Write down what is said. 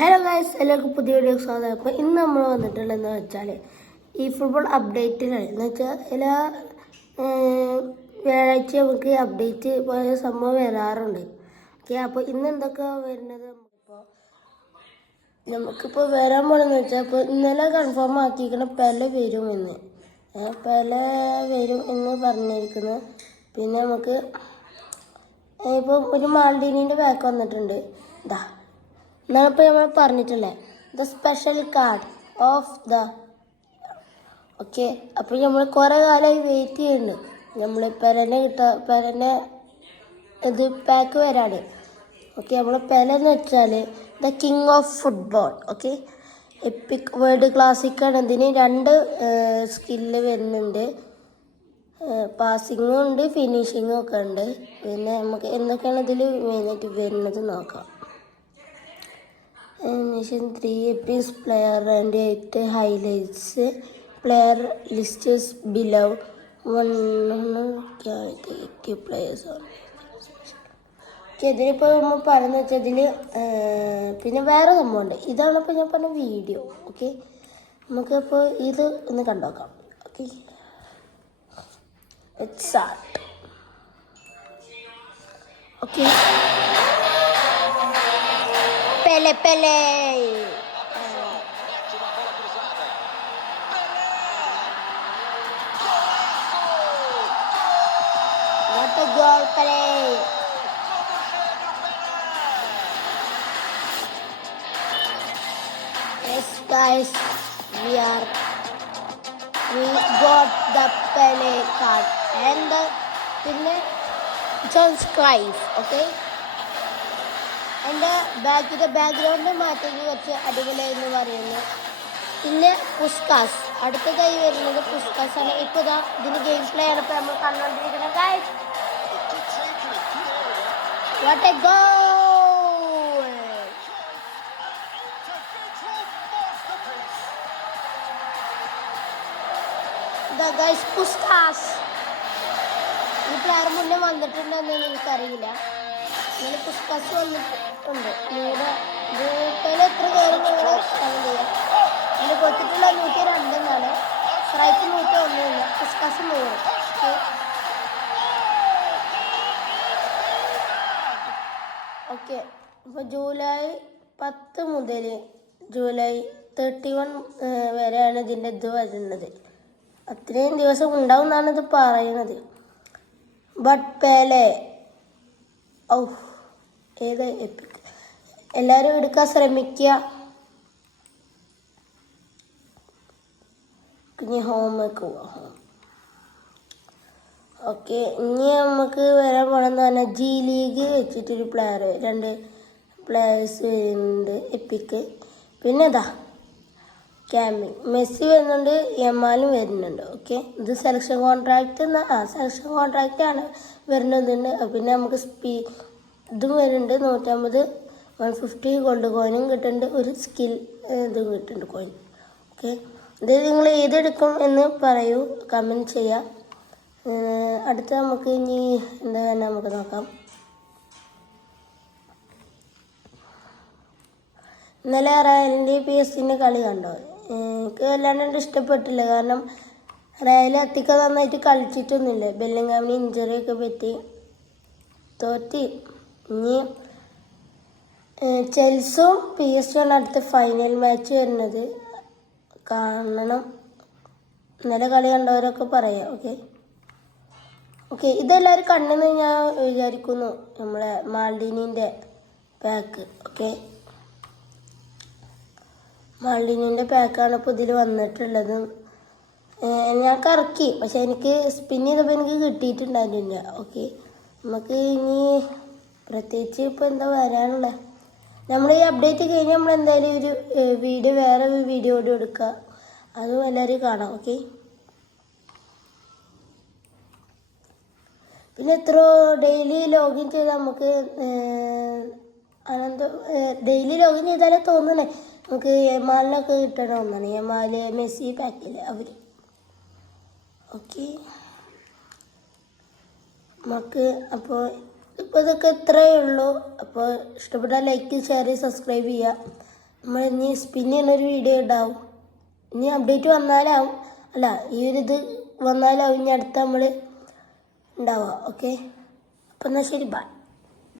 Hello guys, എല്ലാവർക്കും പുതിയ video സ്വാഗതം. അപ്പോൾ ഇന്ന് നമ്മൾ വന്നിട്ടുള്ളതെന്ന് വെച്ചാൽ ഈ ഫുട്ബോൾ അപ്ഡേറ്റിലാണ്. എന്ന് വെച്ചാൽ എല്ലാ വ്യാഴാഴ്ച നമുക്ക് അപ്ഡേറ്റ് പോലെ സംഭവം വരാറുണ്ട്. ഓക്കെ, അപ്പോൾ ഇന്ന് എന്തൊക്കെ വരുന്നത് നമുക്കിപ്പോൾ വരാൻ പോകണമെന്ന് വെച്ചാൽ ഇപ്പോൾ ഇന്നലെ കൺഫേം ആക്കിയിരിക്കണം പെല വരും എന്ന്. പെല വരും എന്ന് പറഞ്ഞിരിക്കുന്നു. പിന്നെ നമുക്ക് ഇപ്പം ഒരു മാൾഡീനിൻ്റെ ബാക്ക് വന്നിട്ടുണ്ട്. ഇതാ എന്നാണിപ്പോൾ നമ്മൾ പറഞ്ഞിട്ടില്ലേ, the special card of the. Okay, അപ്പോൾ നമ്മൾ കുറേ കാലമായി വെയിറ്റ് ചെയ്യുന്നുണ്ട്. നമ്മൾ പെരനെ ഇത് പാക്ക് വരാണ്. ഓക്കെ, നമ്മൾ പെലെന്ന് വെച്ചാൽ the king of football. Okay, epic world ക്ലാസിക്കാണ്. ഇതിന് 2 സ്കില്ല് വരുന്നുണ്ട്. പാസിങ്ങും ഉണ്ട്, ഫിനിഷിങ്ങും ഒക്കെ ഉണ്ട്. പിന്നെ നമുക്ക് എന്തൊക്കെയാണ് ഇതിൽ മെയിനായിട്ട് വരുന്നത് നോക്കാം. Nation 3 epics player and 8 highlights. Player list is below. 180 players on. ഇതിലിപ്പോൾ നമ്മൾ പറയുന്നത് വെച്ചാൽ ഇതിൽ പിന്നെ വേറെ സംഭവമുണ്ട്. ഇതാണ് ഇപ്പോൾ ഞാൻ പറഞ്ഞ വീഡിയോ. ഓക്കെ, നമുക്കിപ്പോൾ ഇത് ഒന്ന് കണ്ടുനോക്കാം. Okay, start. Okay, Pele. What a goal, Pele. Yes, guys, we got the Pele card and the John Scrive. Okay. എൻ്റെ ബാക്ക്ഗ്രൗണ്ട് മാറ്റേക്ക് കുറച്ച് അടിപൊളിയായിരുന്നു പറയുന്നു. പിന്നെ പുസ്കാസ് അടുത്തതായി വരുന്നത് പുസ്കാസ് ആണ്. ഇപ്പോൾ ഇതാ ഇതിന് ഗെയിം പ്ലേ ആണ് ഇപ്പോൾ നമ്മൾ കണ്ടുകൊണ്ടിരിക്കുന്നത്. Guys, what A goal! ഇതാ ഗൈസ്, പുസ്കാസ് ഈ പ്ലെയർ മുന്നേ വന്നിട്ടുണ്ടെന്ന് എനിക്കറിയില്ല. ഇങ്ങനെ പുസ്കാസ് വന്നിട്ടുണ്ട്. നിങ്ങളുടെ വീട്ടിൽ എത്ര പേര് നിങ്ങൾ കമന്റ് ചെയ്യാം. ഇതിൽ കൊടുത്തിട്ടുള്ള 102 എന്നാണ്. Strike 101, Puskas 100. ഓക്കെ, ഇപ്പോൾ ജൂലൈ 10 മുതൽ ജൂലൈ 31 വരെയാണ് ഇതിൻ്റെ ഇത് വരുന്നത്. അത്രയും ദിവസം ഉണ്ടാവും എന്നാണ് ഇത് പറയുന്നത്. ബട്ട് പേലെ ഏത് എപ്പിക്, എല്ലാവരും എടുക്കാൻ ശ്രമിക്കുക. ഇനി ഹോമൊക്കെ പോവാം. ഓക്കെ, ഇനി നമുക്ക് വരാൻ പോകണമെന്ന് പറഞ്ഞാൽ ജി ലീഗ് വെച്ചിട്ടൊരു 2 പ്ലെയേഴ്സ് വരുന്നുണ്ട് എപ്പിക്ക്. പിന്നെ ഇതാ ക്യാമ്പിങ് മെസ്സി വരുന്നുണ്ട്, യമാലും വരുന്നുണ്ട്. ഓക്കെ, ഇത് സെലക്ഷൻ കോൺട്രാക്റ്റ് ആണ് വരുന്നതുണ്ട്. പിന്നെ നമുക്ക് ഇതും വരുന്നുണ്ട്. 150 150 ഗോൾഡ് കോയിനും കിട്ടുന്നുണ്ട്. ഒരു സ്കിൽ ഇതും കിട്ടുന്നുണ്ട് കോയിൻ. ഓക്കെ, ഇത് നിങ്ങൾ ഏതെടുക്കും എന്ന് പറയൂ, കമൻറ്റ് ചെയ്യാം. അടുത്ത നമുക്ക് ഇനി എന്താ തന്നെ നമുക്ക് നോക്കാം. ഇന്നലെ റയലിൻ്റെ PSG കളി കണ്ടോ? എനിക്ക് വല്ലാണ്ട് ഇഷ്ടപ്പെട്ടില്ല. കാരണം റയൽ അധികം നന്നായിട്ട് കളിച്ചിട്ടൊന്നുമില്ല. ബെല്ലിംഗാമിന് ഇഞ്ചുറിയൊക്കെ പറ്റി തോറ്റി. ഇനി ചെൽസും PSG അടുത്ത ഫൈനൽ മാച്ച് വരുന്നത്. കാണണം. ഇന്നലെ കളി കണ്ടവരൊക്കെ പറയാം. ഓക്കെ, ഇതെല്ലാവരും കണ്ടെന്ന് ഞാൻ വിചാരിക്കുന്നു. നമ്മളെ മാൾഡീനിൻ്റെ പാക്ക്. ഓക്കെ, മാൾഡീനിൻ്റെ പാക്കാണ് ഇപ്പോൾ ഇതിൽ വന്നിട്ടുള്ളത്. ഞാൻ കറക്കി, പക്ഷെ എനിക്ക് സ്പിൻ ചെയ്തപ്പോൾ എനിക്ക് കിട്ടിയിട്ടുണ്ടായിരുന്നില്ല. ഓക്കെ, നമുക്ക് ഇനി പ്രത്യേകിച്ച് ഇപ്പോൾ എന്താ വരാനുള്ളത്. നമ്മൾ ഈ അപ്ഡേറ്റ് കഴിഞ്ഞാൽ നമ്മൾ എന്തായാലും ഒരു വേറെ ഒരു വീഡിയോ കൂടി എടുക്കുക. അതും എല്ലാവരും കാണാം. ഓക്കെ, പിന്നെ ഡെയിലി ലോഗിൻ ചെയ്താൽ നമുക്ക് ഡെയിലി ലോഗിൻ ചെയ്താലേ തോന്നണേ നമുക്ക് യമാലിനൊക്കെ കിട്ടണമെന്നാണ്. യമാല് മെസ്സി പാക്കില്ല അവർ. ഓക്കെ, നമുക്ക് അപ്പോൾ ഇപ്പോൾ ഇതൊക്കെ ഇത്രയേ ഉള്ളൂ. അപ്പോൾ ഇഷ്ടപ്പെട്ടാൽ ലൈക്ക്, ഷെയർ, സബ്സ്ക്രൈബ് ചെയ്യുക. നമ്മൾ ഇനി സ്പിൻ ചെയ്യുന്നൊരു വീഡിയോ ഉണ്ടാവും. ഇനി അപ്ഡേറ്റ് വന്നാലാവും, അല്ല ഈ ഒരു ഇത് വന്നാലാവും ഇനി അടുത്ത നമ്മൾ ഉണ്ടാവുക. ഓക്കെ, അപ്പം എന്നാൽ ശരി, ബൈ.